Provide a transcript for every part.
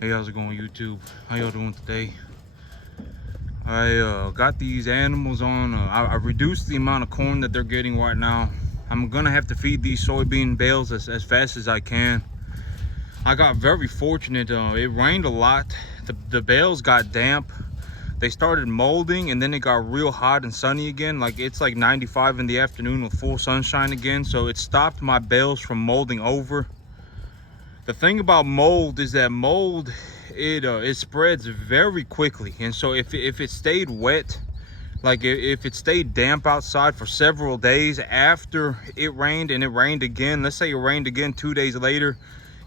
Hey, how's it going, YouTube? How y'all doing today? I got these animals on. I reduced the amount of corn that they're getting right now. I'm gonna have to feed these soybean bales as fast as I can. I got very fortunate. It rained a lot. The bales got damp. They started molding, and then it got real hot and sunny again. Like it's like 95 in the afternoon with full sunshine again. So it stopped my bales from molding over. The thing about mold is that mold, it spreads very quickly, and so if it stayed wet, like if it stayed damp outside for several days after it rained, and it rained again, let's say it rained again 2 days later,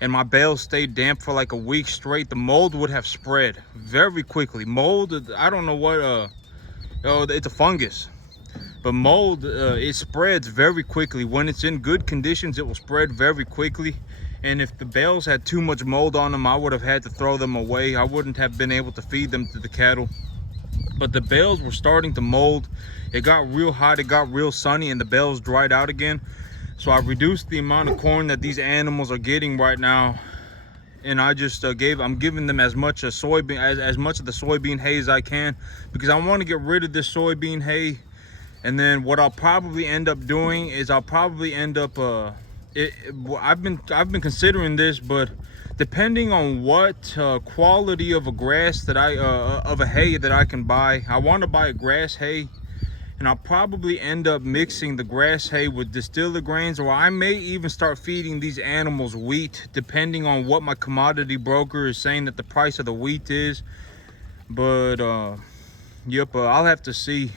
and my bales stayed damp for like a week straight, the mold would have spread very quickly. Mold, I don't know what, oh, it's a fungus. But mold, it spreads very quickly. When it's in good conditions, it will spread very quickly. And if the bales had too much mold on them, I would have had to throw them away. I wouldn't have been able to feed them to the cattle. But the bales were starting to mold. It got real hot, it got real sunny, and the bales dried out again. So I reduced the amount of corn that these animals are getting right now. And I just I'm giving them as much as soybean, as much of the soybean hay as I can, because I want to get rid of this soybean hay. And then what I'll probably end up doing is I'll probably end up I've been considering this, but depending on what quality of a grass that of a hay that I can buy, I want to buy a grass hay, and I'll probably end up mixing the grass hay with distiller grains, or I may even start feeding these animals wheat, depending on what my commodity broker is saying that the price of the wheat is. But yep, I'll have to see.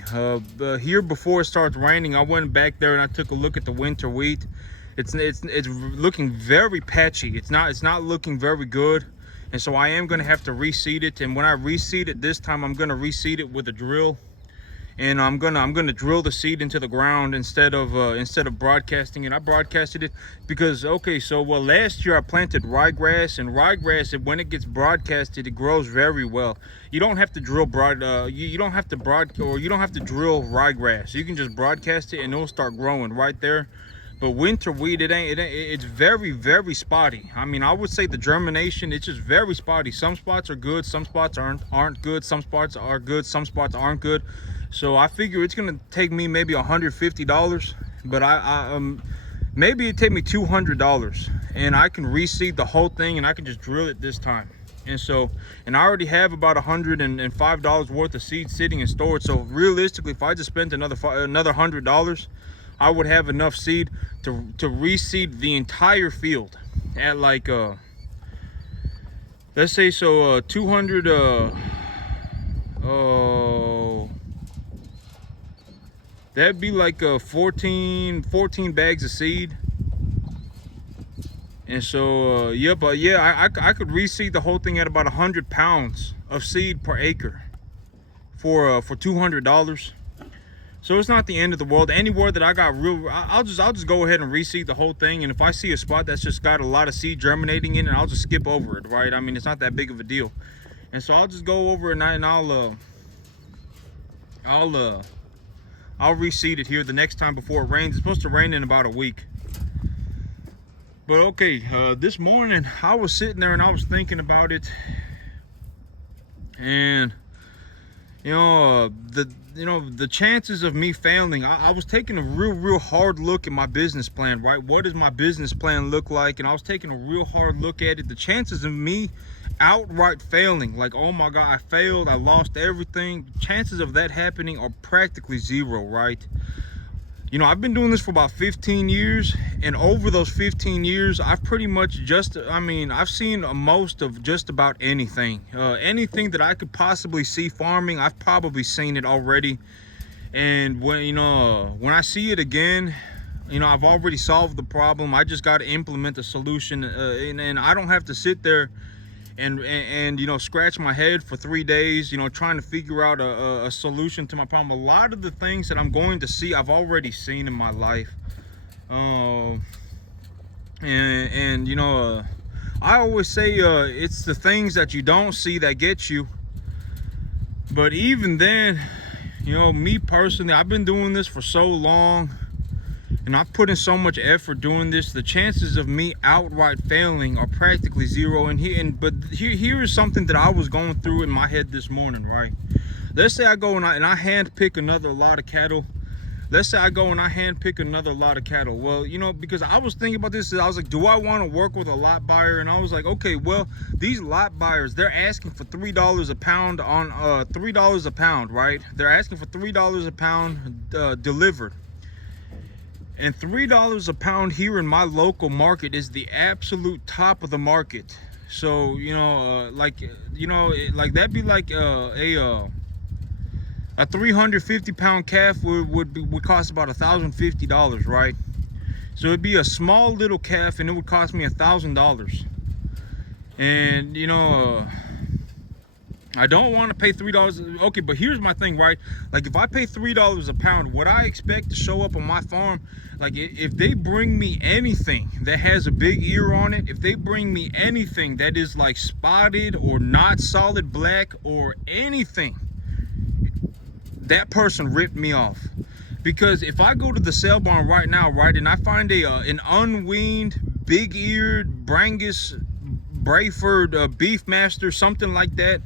Here before it starts raining, I went back there and I took a look at the winter wheat. It's looking very patchy. It's not looking very good, and so I am going to have to reseed it. And when I reseed it this time, I'm going to reseed it with a drill, and I'm gonna drill the seed into the ground instead of broadcasting it. I broadcasted it because, okay, so well, last year I planted ryegrass, and ryegrass, when it gets broadcasted, it grows very well. You don't have to drill you don't have to drill ryegrass. You can just broadcast it and it'll start growing right there. But winter wheat, it's very, very spotty. I mean, I would say the germination, it's just very spotty. Some spots are good, some spots aren't good, some spots are good, some spots aren't good. So I figure it's gonna take me maybe $150, but maybe it take me $200, and I can reseed the whole thing, and I can just drill it this time. And so, and I already have about $105 worth of seed sitting in storage. So realistically, if I just spent another $100, I would have enough seed to reseed the entire field at like let's say, so 200 that'd be like 14 bags of seed. And so yeah, I could reseed the whole thing at about 100 pounds of seed per acre for $200. So it's not the end of the world. Anywhere that I got I'll just go ahead and reseed the whole thing. And if I see a spot that's just got a lot of seed germinating in it, I'll just skip over it, right? I mean, it's not that big of a deal. And so I'll just go over and I'll reseed it here the next time before it rains. It's supposed to rain in about a week. But okay, this morning I was sitting there and I was thinking about it, and the chances of me failing, I was taking a real hard look at my business plan, right? What does my business plan look like? And I was taking a real hard look at it. The chances of me outright failing, like, oh my God, I failed, I lost everything, chances of that happening are practically zero, right? I've been doing this for about 15 years, and over those 15 years, I've pretty much I've seen most of just about anything. Anything that I could possibly see farming, I've probably seen it already. And when I see it again, I've already solved the problem. I just got to implement a solution, and I don't have to sit there and scratch my head for 3 days, trying to figure out a solution to my problem. A lot of the things that I'm going to see, I've already seen in my life. I always say it's the things that you don't see that get you. But even then, me personally, I've been doing this for so long, and I've put in so much effort doing this, the chances of me outright failing are practically zero. And here is something that I was going through in my head this morning, right? Let's say I go and I hand pick another lot of cattle. Let's say I go and I hand pick another lot of cattle. Well, you know, because I was thinking about this, I was like, do I want to work with a lot buyer? And I was like, okay, well, these lot buyers, they're asking for $3 a pound on $3 a pound, right? They're asking for $3 a pound delivered. And $3 a pound here in my local market is the absolute top of the market. So, you know, like that'd be like a 350 pound calf would cost about $1,050, right? So it'd be a small little calf and it would cost me $1,000. And you know, I don't want to pay $3. Okay, but here's my thing, right? Like if I pay $3 a pound, what I expect to show up on my farm, like if they bring me anything that has a big ear on it, if they bring me anything that is like spotted or not solid black or anything, that person ripped me off. Because if I go to the sale barn right now, right, and I find an unweaned, big-eared Brangus, Brayford, Beefmaster, something like that,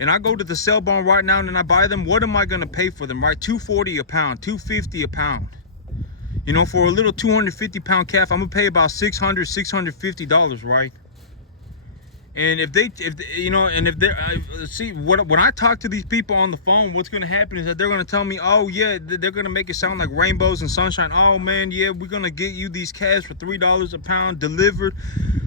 and I go to the sale barn right now and I buy them, what am I going to pay for them, right? $240 a pound, $250 a pound. You know, for a little 250 pound calf, I'm going to pay about $600, $650, right? And if they're see, when I talk to these people on the phone, what's going to happen is that they're going to tell me, oh yeah, they're going to make it sound like rainbows and sunshine. Oh man, yeah, we're going to get you these calves for $3 a pound delivered.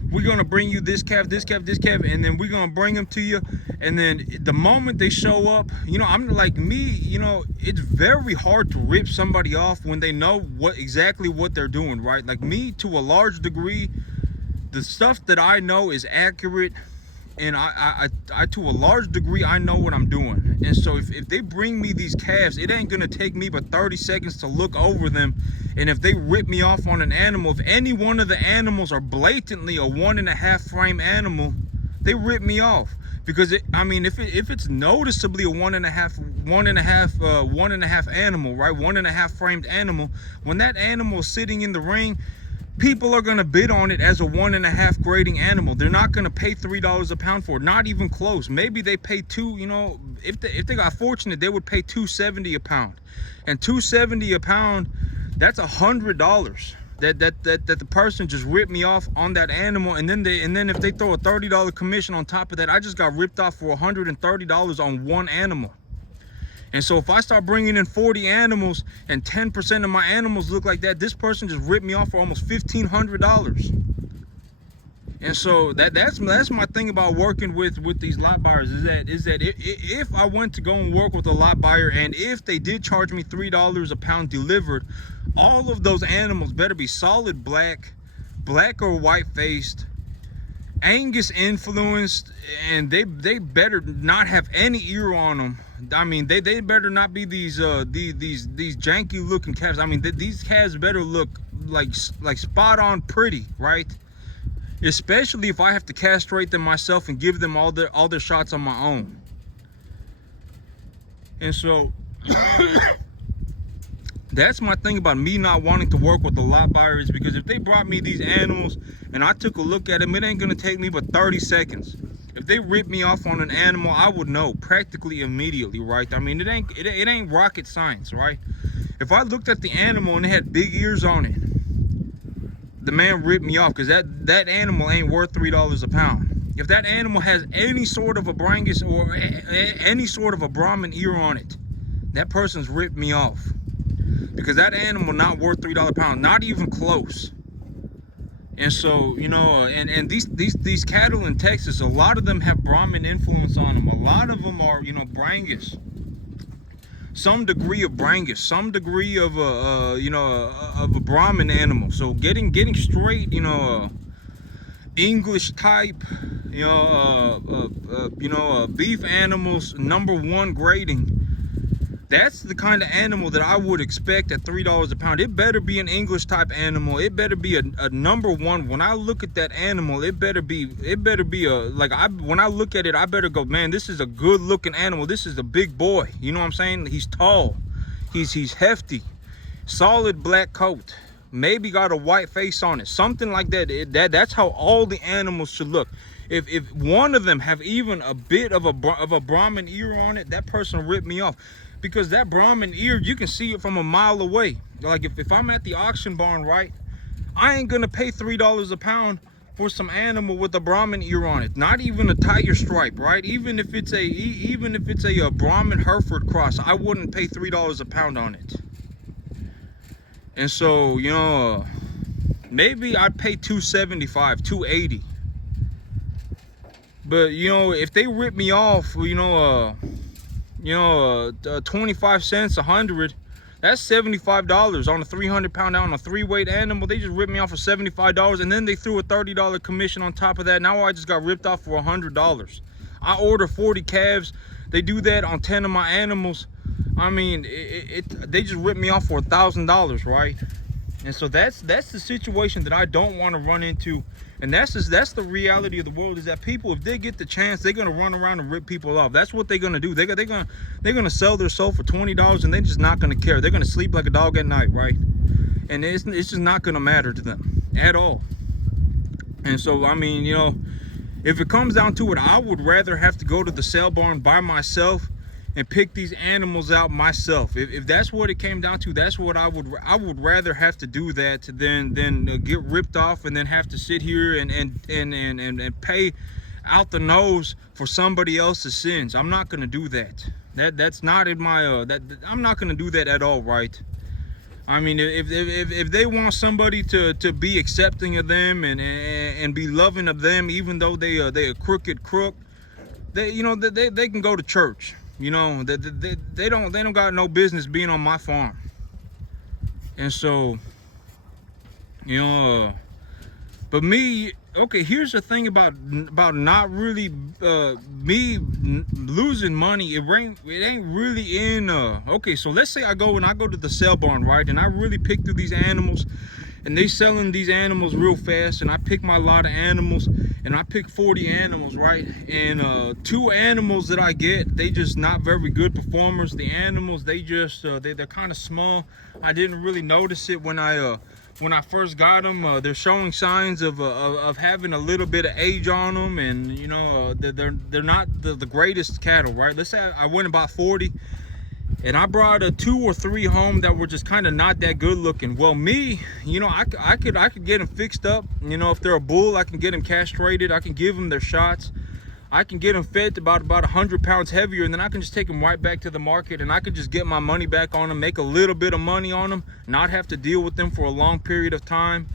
We're going to bring you this calf, this calf, this calf, and then we're going to bring them to you. And then the moment they show up, you know, I'm like me, you know, it's very hard to rip somebody off when they know exactly what they're doing, right? Like me, to a large degree, the stuff that I know is accurate, and I to a large degree I know what I'm doing. And so if they bring me these calves, it ain't gonna take me but 30 seconds to look over them. And if they rip me off on an animal, if any one of the animals are blatantly a 1.5 frame animal, they rip me off. Because if it's noticeably a 1.5 animal, right, 1.5 framed animal, when that animal is sitting in the ring, people are going to bid on it as a 1.5 grading animal. They're not going to pay $3 a pound for it, not even close. Maybe they pay if they got fortunate, they would pay $270 a pound. And $270 a pound, that's $100 that the person just ripped me off on that animal. And then if they throw a $30 commission on top of that, I just got ripped off for $130 on one animal. And so if I start bringing in 40 animals and 10% of my animals look like that, this person just ripped me off for almost $1,500. And so that's my thing about working with these lot buyers, is that if I went to go and work with a lot buyer, and if they did charge me $3 a pound delivered, all of those animals better be solid black or white faced, Angus influenced, and they better not have any ear on them. I mean, they better not be these janky looking calves. I mean, these calves better look like spot on pretty, right? Especially if I have to castrate them myself and give them all their shots on my own. And so that's my thing about me not wanting to work with the lot buyers, because if they brought me these animals and I took a look at them, it ain't gonna take me but 30 seconds. If they rip me off on an animal, I would know practically immediately, right? I mean, it ain't rocket science, right? If I looked at the animal and it had big ears on it, the man ripped me off, because that animal ain't worth $3 a pound. If that animal has any sort of a Brangus or any sort of a Brahmin ear on it, that person's ripped me off, because that animal not worth $3 a pound, not even close. And so, you know, and these cattle in Texas, a lot of them have Brahmin influence on them. A lot of them are, you know, Brangus, some degree of Brangus, some degree of a Brahmin animal. So getting straight, you know, English type, beef animals, #1 grading. That's the kind of animal that I would expect at $3 a pound. It better be an English type animal. It better be a #1. When I look at that animal, it better be when I look at it, I better go, man, this is a good looking animal. This is a big boy. You know what I'm saying? He's tall. He's hefty. Solid black coat. maybe got a white face on it, something like that. That's how all the animals should look. If one of them have even a bit of a Brahmin ear on it, that person ripped me off, because that Brahmin ear, you can see it from a mile away. Like if I'm at the auction barn, right, I ain't gonna pay $3 a pound for some animal with a Brahmin ear on it. Not even a tiger stripe, right? Even if it's a Brahmin Hereford cross, I wouldn't pay $3 a pound on it. And so, you know, maybe I'd pay $275, $280. But you know, if they rip me off, 25 cents, 100, that's $75 on a 300-pound, on a 3-weight animal. They just ripped me off for $75, and then they threw a $30 commission on top of that. Now I just got ripped off for $100. I order 40 calves. They do that on 10 of my animals. I mean, they just ripped me off for $1,000, right? And so that's the situation that I don't want to run into. And that's the reality of the world, is that people, if they get the chance, they're gonna run around and rip people off. That's what they're gonna do. They're gonna sell their soul for $20, and they're just not gonna care. They're gonna sleep like a dog at night, right? And it's just not gonna matter to them at all. And so, I mean, you know, if it comes down to it, I would rather have to go to the sale barn by myself and pick these animals out myself. If that's what it came down to, that's what I would rather have to do that than get ripped off and then have to sit here and pay out the nose for somebody else's sins. I'm not gonna do that. That's not in my I'm not gonna do that at all, right? I mean, if they want somebody to be accepting of them and be loving of them, even though they a crooked crook, they can go to church. You know, they don't got no business being on my farm. And so, you know, but me, okay, here's the thing about not really me losing money. It ain't really in okay, so let's say I go to the sale barn, right, and I really pick through these animals, and they selling these animals real fast, and I pick my lot of animals, and I pick 40 animals, right, and 2 animals that I get, they just not very good performers. The animals, they just they're kind of small. I didn't really notice it when I first got them. They're showing signs of having a little bit of age on them, and you know, they're not the greatest cattle, right? Let's say I went and bought 40, and I brought 2 or 3 home that were just kind of not that good looking. Well, me, you know, I could get them fixed up. You know, if they're a bull, I can get them castrated. I can give them their shots. I can get them fed to about 100 pounds heavier, and then I can just take them right back to the market, and I can just get my money back on them, make a little bit of money on them, not have to deal with them for a long period of time.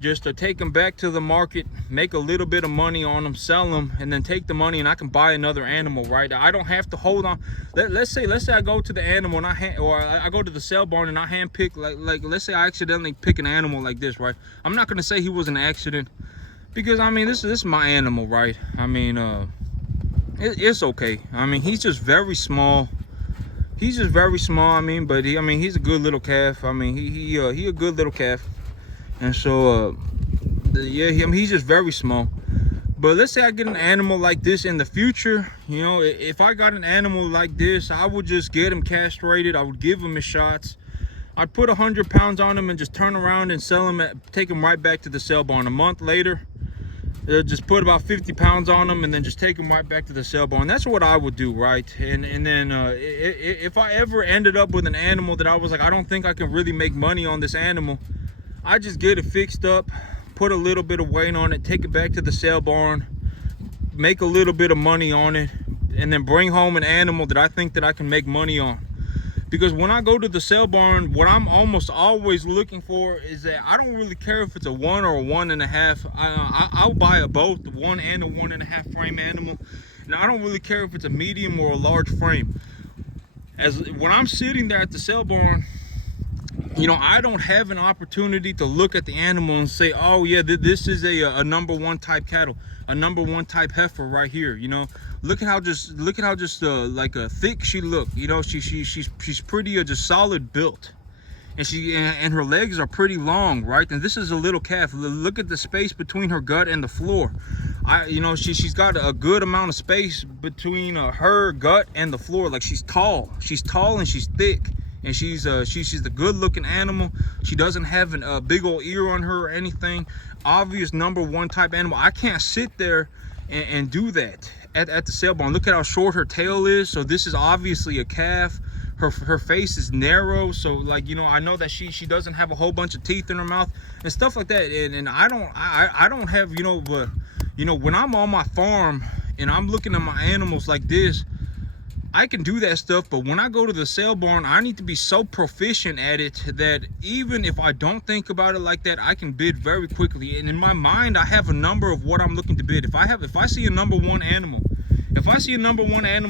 Just to take them back to the market, make a little bit of money on them, sell them, and then take the money, and I can buy another animal, right? I don't have to hold on. Let's say I go to the animal and I go to the sale barn and I hand pick, like let's say I accidentally pick an animal like this, right? I'm not gonna say he was an accident, because I mean, this is my animal, right? I mean, it's okay. I mean, he's just very small. He's just very small. I mean, but he's a good little calf. I mean, he a good little calf. And so yeah, he's just very small. But let's say I get an animal like this in the future, you know, if I got an animal like this, I would just get him castrated. I would give him his shots. I'd put 100 pounds on him and just turn around and sell him, take him right back to the sale barn. A month later, just put about 50 pounds on them and then just take them right back to the sale barn. That's what I would do, right? And then if I ever ended up with an animal that I was like, I don't think I can really make money on this animal, I just get it fixed up, put a little bit of weight on it, take it back to the sale barn, make a little bit of money on it, and then bring home an animal that I think that I can make money on. Because when I go to the sale barn, what I'm almost always looking for is that I don't really care if it's a 1 or a 1.5. I'll buy a both, the 1 and a 1.5 frame animal. And I don't really care if it's a medium or a large frame. As when I'm sitting there at the sale barn, you know, I don't have an opportunity to look at the animal and say, oh yeah, this is a number 1 type cattle, a number 1 type heifer right here. You know, look at how just like thick she look. You know, she's pretty just solid built, and her legs are pretty long, right? And this is a little calf. Look at the space between her gut and the floor. You know, she's got a good amount of space between her gut and the floor. Like she's tall and she's thick. and she's the good looking animal. She doesn't have a big old ear on her or anything. Obvious #1 type animal. I can't sit there and do that at the sale barn. Look at how short her tail is. So this is obviously a calf. Her face is narrow, so like, you know, I know that she doesn't have a whole bunch of teeth in her mouth and stuff like that. And I don't have, you know, but you know, when I'm on my farm and I'm looking at my animals like this, I can do that stuff. But when I go to the sale barn, I need to be so proficient at it that even if I don't think about it like that, I can bid very quickly. And in my mind, I have a number of what I'm looking to bid. If I see a #1 animal,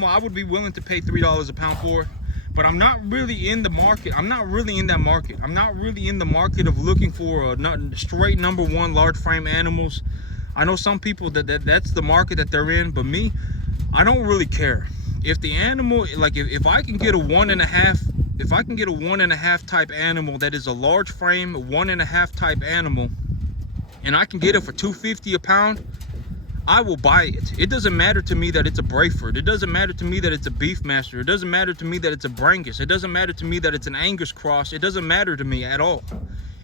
I would be willing to pay $3 a pound for it. But I'm not really in the market. I'm not really in that market. I'm not really in the market of looking for straight #1 large frame animals. I know some people that's the market that they're in, but me, I don't really care. If the animal, like if I can get a 1.5 type animal that is a large frame 1.5 type animal, and I can get it for $2.50 a pound, I will buy it. It doesn't matter to me that it's a Brayford. It doesn't matter to me that it's a Beefmaster. It doesn't matter to me that it's a Brangus. It doesn't matter to me that it's an Angus cross. It doesn't matter to me at all.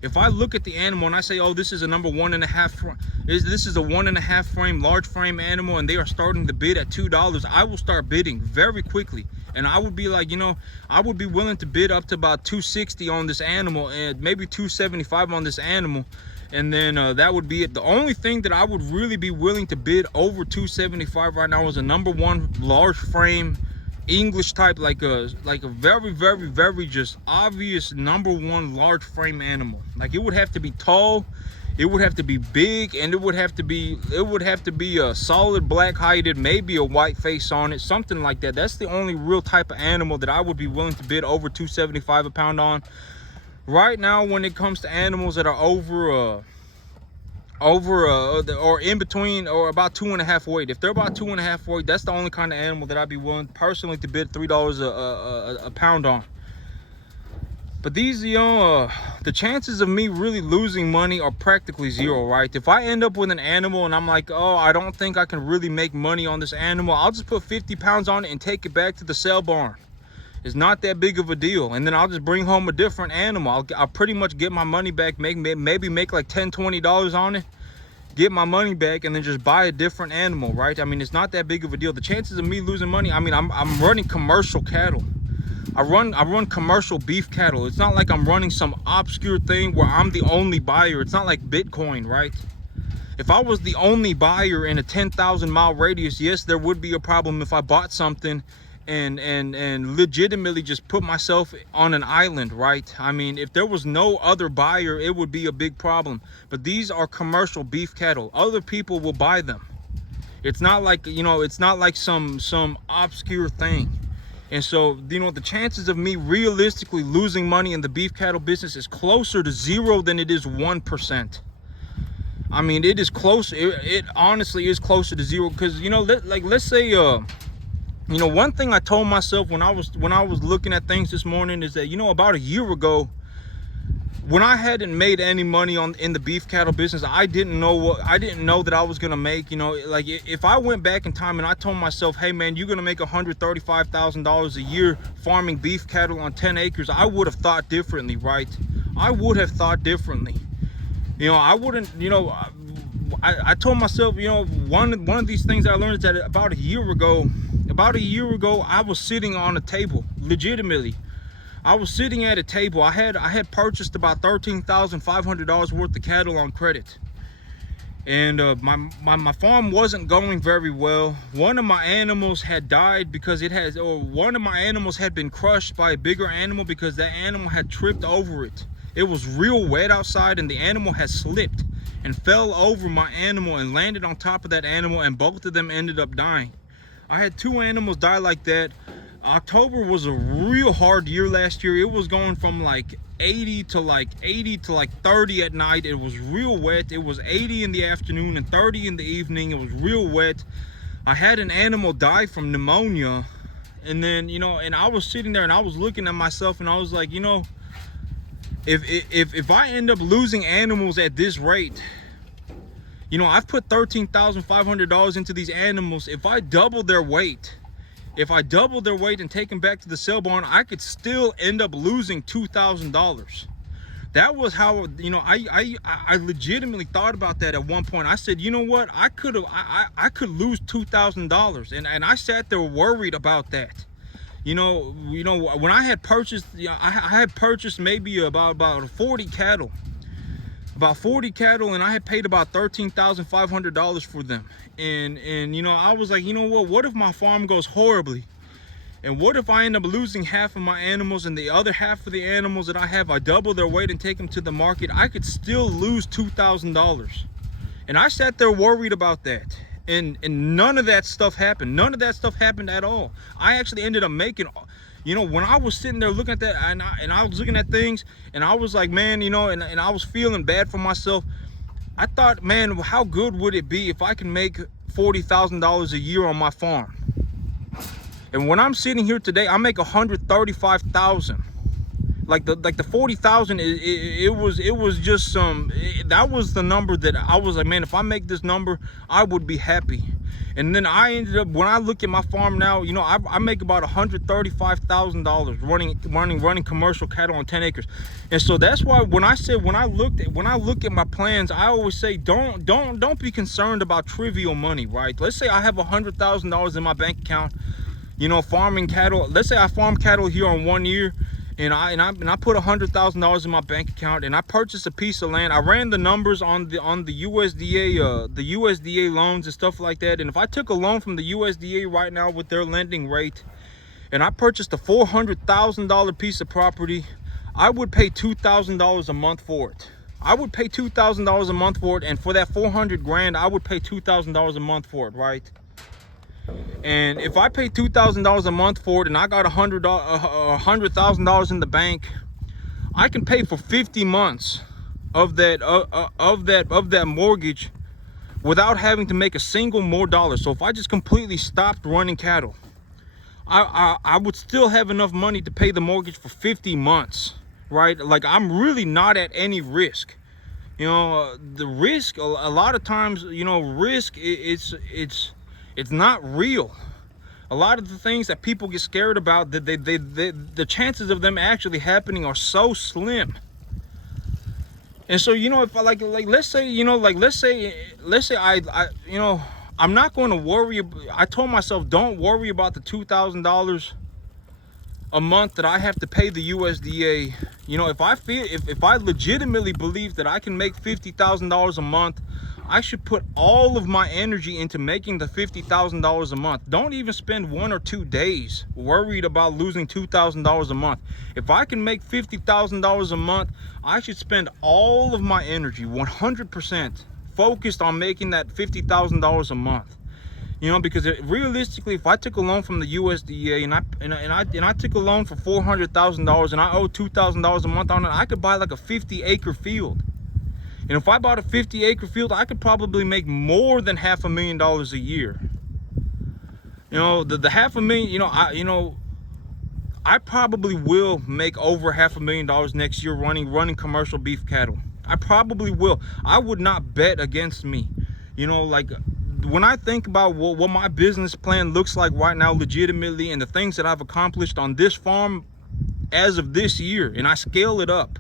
If I look at the animal and I say, oh, this is a #1.5, this is a 1.5 frame large frame animal, and they are starting to bid at $2, I will start bidding very quickly. And I would be like, you know, I would be willing to bid up to about $260 on this animal and maybe $275 on this animal. And then that would be it. The only thing that I would really be willing to bid over $275 right now is a #1 large frame English type, like a very, very, very just obvious #1 large frame animal. Like, it would have to be tall, it would have to be big, and it would have to be a solid black hided, maybe a white face on it, something like that. That's the only real type of animal that I would be willing to bid over $275 a pound on. Right now, when it comes to animals that are over or in between or about 2.5 weight, if they're about 2.5 weight, that's the only kind of animal that I'd be willing personally to bid $3 a pound on. But these, you know, the chances of me really losing money are practically zero, right? If I end up with an animal and I'm like, oh, I don't think I can really make money on this animal, I'll just put 50 pounds on it and take it back to the sale barn. It's not that big of a deal, and then I'll just bring home a different animal. I'll pretty much get my money back, maybe make like $10, $20 on it, get my money back, and then just buy a different animal, right? I mean, it's not that big of a deal. The chances of me losing money, I mean, I'm running commercial cattle. I run commercial beef cattle. It's not like I'm running some obscure thing where I'm the only buyer. It's not like Bitcoin, right? If I was the only buyer in a 10,000 mile radius, yes, there would be a problem if I bought something and legitimately just put myself on an island, right? I mean, if there was no other buyer, it would be a big problem. But these are commercial beef cattle. Other people will buy them. It's not like, you know, it's not like some obscure thing. And so, you know, the chances of me realistically losing money in the beef cattle business is closer to 0 than it is 1%. I mean, it is close. It honestly is closer to 0, because, you know, let's say you know, one thing I told myself when I was looking at things this morning is that, you know, about a year ago, when I hadn't made any money in the beef cattle business, I didn't know that I was gonna make, you know, like if I went back in time and I told myself, hey man, you're gonna make $135,000 a year farming beef cattle on 10 acres, I would have thought differently, right? I would have thought differently. You know, I wouldn't, you know, I told myself, you know, one of these things I learned is that about a year ago, I was sitting on a table, legitimately. I was sitting at a table. I had purchased about $13,500 worth of cattle on credit. And my farm wasn't going very well. One of my animals had died because one of my animals had been crushed by a bigger animal because that animal had tripped over it. It was real wet outside and the animal had slipped and fell over my animal and landed on top of that animal, and both of them ended up dying. I had 2 animals die like that. October was a real hard year last year. It was going from like 80 to like 30 at night. It was real wet. It was 80 in the afternoon and 30 in the evening. It was real wet. I had an animal die from pneumonia. And then, you know, and I was sitting there and I was looking at myself and I was like, you know, if I end up losing animals at this rate, you know, I've put $13,500 into these animals. If I double their weight, if I double their weight and take them back to the sale barn, I could still end up losing $2,000. That was how, you know, I legitimately thought about that at one point. I said, you know what, I could lose $2,000, and I sat there worried about that. You know, when I had purchased, you know, I had purchased maybe about 40 cattle, and I had paid about $13,500 for them. And you know, I was like, you know what if my farm goes horribly? And what if I end up losing half of my animals, and the other half of the animals that I have, I double their weight and take them to the market? I could still lose $2,000. And I sat there worried about that. And none of that stuff happened. None of that stuff happened at all. I actually ended up making, you know, when I was sitting there looking at that, and I was looking at things, and I was like, man, you know, and I was feeling bad for myself. I thought, man, how good would it be if I can make $40,000 a year on my farm? And when I'm sitting here today, I make $135,000. Like the 40,000, it was just that was the number that I was like, man, if I make this number, I would be happy. And then I ended up, when I look at my farm now, you know, I make about $135,000 running commercial cattle on 10 acres. And so that's why when I look at my plans, I always say, don't be concerned about trivial money, right? Let's say I have $100,000 in my bank account, you know, farming cattle. Let's say I farm cattle here on 1 year, and I put $100,000 in my bank account, and I purchased a piece of land. I ran the numbers on the USDA loans and stuff like that. And if I took a loan from the USDA right now with their lending rate, and I purchased a $400,000 piece of property, I would pay $2,000 a month for it. I would pay $2,000 a month for it, and for that 400 grand, I would pay $2,000 a month for it, right? And if I pay $2,000 a month for it, and I got $100,000 in the bank, I can pay for 50 months of that mortgage without having to make a single more dollar. So if I just completely stopped running cattle, I would still have enough money to pay the mortgage for 50 months, right? Like, I'm really not at any risk. You know, the risk, a lot of times, you know, risk, it's not real. A lot of the things that people get scared about, that the chances of them actually happening are so slim. And so, you know, if I let's say I you know, I'm not going to worry. I told myself, don't worry about the $2,000 a month that I have to pay the USDA. You know, if I legitimately believe that I can make $50,000 a month, I should put all of my energy into making the $50,000 a month. Don't even spend 1 or 2 days worried about losing $2,000 a month. If I can make $50,000 a month, I should spend all of my energy, 100%, focused on making that $50,000 a month. You know, because realistically, if I took a loan from the USDA and I took a loan for $400,000 and I owe $2,000 a month on it, I could buy like a 50-acre field. And if I bought a 50-acre field, I could probably make more than $500,000 a year. You know, the $500,000, you know, I probably will make over $500,000 next year running commercial beef cattle. I probably will. I would not bet against me. You know, like, when I think about what my business plan looks like right now, legitimately, and the things that I've accomplished on this farm as of this year, and I scale it up,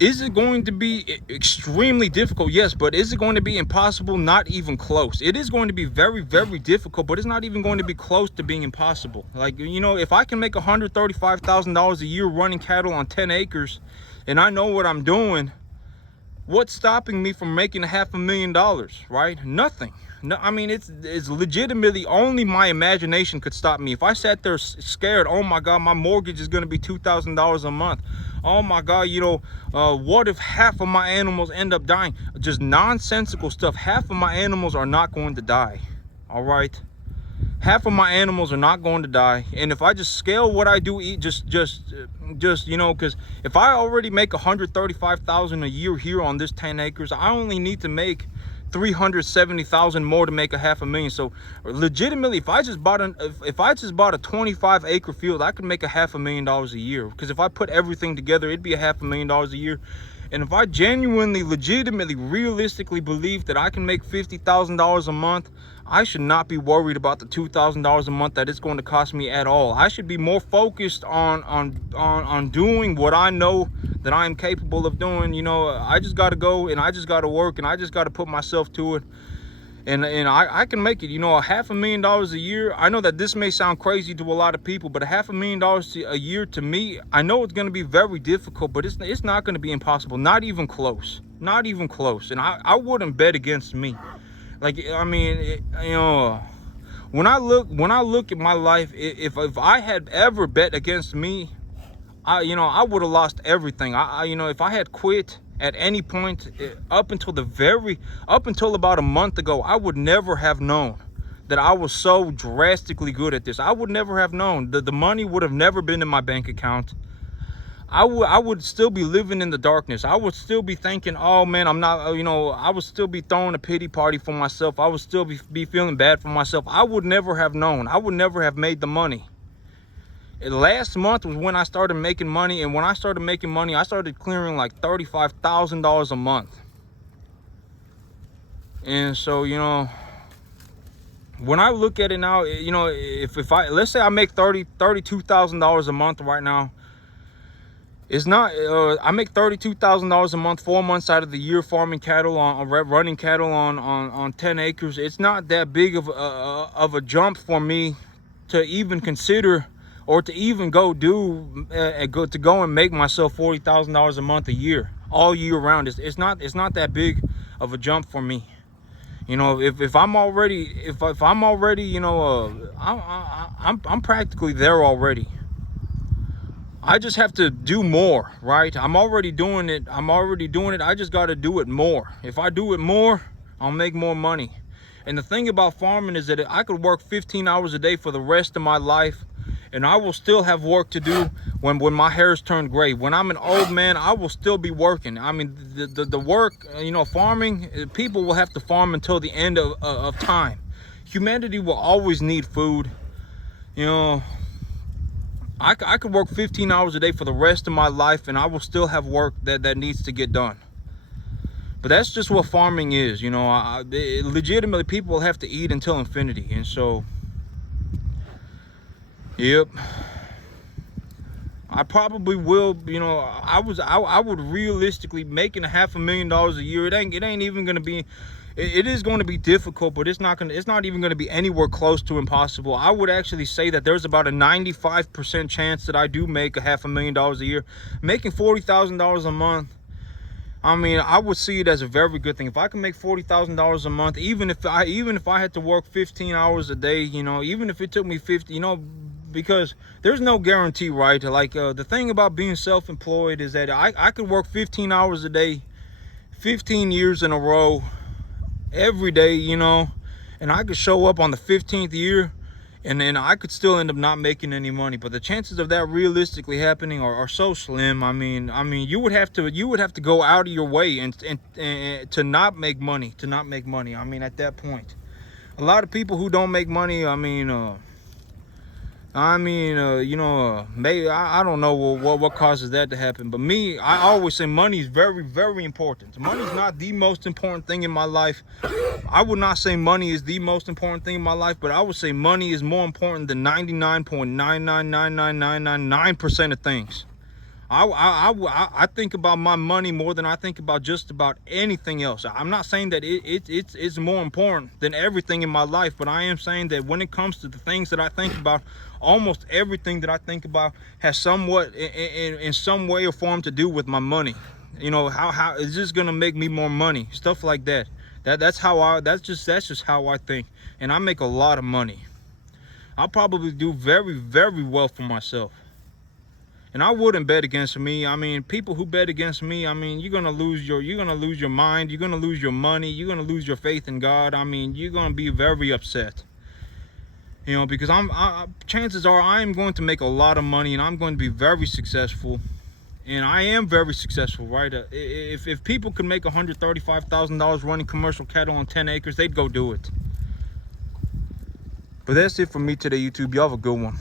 is it going to be extremely difficult? Yes, but is it going to be impossible? Not even close. It is going to be very, very difficult, but it's not even going to be close to being impossible. Like, you know, if I can make $135,000 a year running cattle on 10 acres, and I know what I'm doing, what's stopping me from making $500,000, right? Nothing. No, I mean, it's legitimately only my imagination could stop me. If I sat there scared, oh my God, my mortgage is going to be $2,000 a month. Oh my God, you know, what if half of my animals end up dying? Just nonsensical stuff. Half of my animals are not going to die, all right? Half of my animals are not going to die. And if I just scale what I do eat, just you know, because if I already make $135,000 a year here on this 10 acres, I only need to make $370,000 more to make $500,000. So legitimately, if I just bought a 25-acre field, I could make $500,000 a year. Because if I put everything together, it'd be $500,000 a year. And if I genuinely, legitimately, realistically believe that I can make $50,000 a month, I should not be worried about the $2,000 a month that it's going to cost me at all. I should be more focused on doing what I know that I am capable of doing. You know, I just got to go and I just got to work and I just got to put myself to it. And I can make it. You know, $500,000 a year. I know that this may sound crazy to a lot of people, but $500,000 a year to me, I know it's going to be very difficult, but it's not going to be impossible. Not even close. Not even close. And I wouldn't bet against me. Like, I mean, you know, when I look at my life, if I had ever bet against me, I would have lost everything. You know, if I had quit at any point up until about a month ago, I would never have known that I was so drastically good at this. I would never have known that the money would have never been in my bank account. I would still be living in the darkness. I would still be thinking, oh man, I'm not, you know, I would still be throwing a pity party for myself. I would still be feeling bad for myself. I would never have known. I would never have made the money. Last month was when I started making money, and when I started making money, I started clearing like $35,000 a month. And so, you know, when I look at it now, you know, if I, let's say I make $32,000 a month right now, it's not, I make $32,000 a month 4 months out of the year farming cattle running cattle on 10 acres. It's not that big of a jump for me to even consider, or to even go and make myself $40,000 a month a year, all year round. It's not that big of a jump for me. You know, if I'm already, you know, I'm practically there already. I just have to do more, right? I'm already doing it. I just got to do it more. If I do it more, I'll make more money. And the thing about farming is that I could work 15 hours a day for the rest of my life, and I will still have work to do when my hair's turned gray. When I'm an old man, I will still be working. I mean, the work, you know, farming, people will have to farm until the end of time. Humanity will always need food. You know, I could work 15 hours a day for the rest of my life, and I will still have work that needs to get done. But that's just what farming is, you know. Legitimately, people will have to eat until infinity. And so, yep, I probably will. You know, I would realistically, making $500,000 a year, it ain't even gonna be, it is going to be difficult, but it's not even going to be anywhere close to impossible. I would actually say that there's about a 95% chance that I do make $500,000 a year. Making $40,000 a month, I mean, I would see it as a very good thing. If I can make $40,000 a month, even if I had to work 15 hours a day, you know, even if it took me 50, you know, because there's no guarantee, right? Like, the thing about being self-employed is that I could work 15 hours a day, 15 years in a row, every day, you know, and I could show up on the 15th year and then I could still end up not making any money. But the chances of that realistically happening are so slim. I mean, you would have to go out of your way and to not make money, I mean, at that point, a lot of people who don't make money, you know, maybe I don't know what causes that to happen. But me, I always say money is very, very important. Money is not the most important thing in my life. I would not say money is the most important thing in my life, but I would say money is more important than 99.9999999% of things. I think about my money more than I think about just about anything else. I'm not saying that it's more important than everything in my life, but I am saying that when it comes to the things that I think about, almost everything that I think about has somewhat in some way or form to do with my money. You know, how is this gonna make me more money? Stuff like that. That's just how I think. And I make a lot of money. I'll probably do very, very well for myself. And I wouldn't bet against me. I mean, people who bet against me, I mean, you're gonna lose your mind, you're gonna lose your money, you're gonna lose your faith in God. I mean, you're gonna be very upset. You know, because chances are I am going to make a lot of money and I'm going to be very successful. And I am very successful, right? If people could make $135,000 running commercial cattle on 10 acres, they'd go do it. But that's it for me today, YouTube. Y'all have a good one.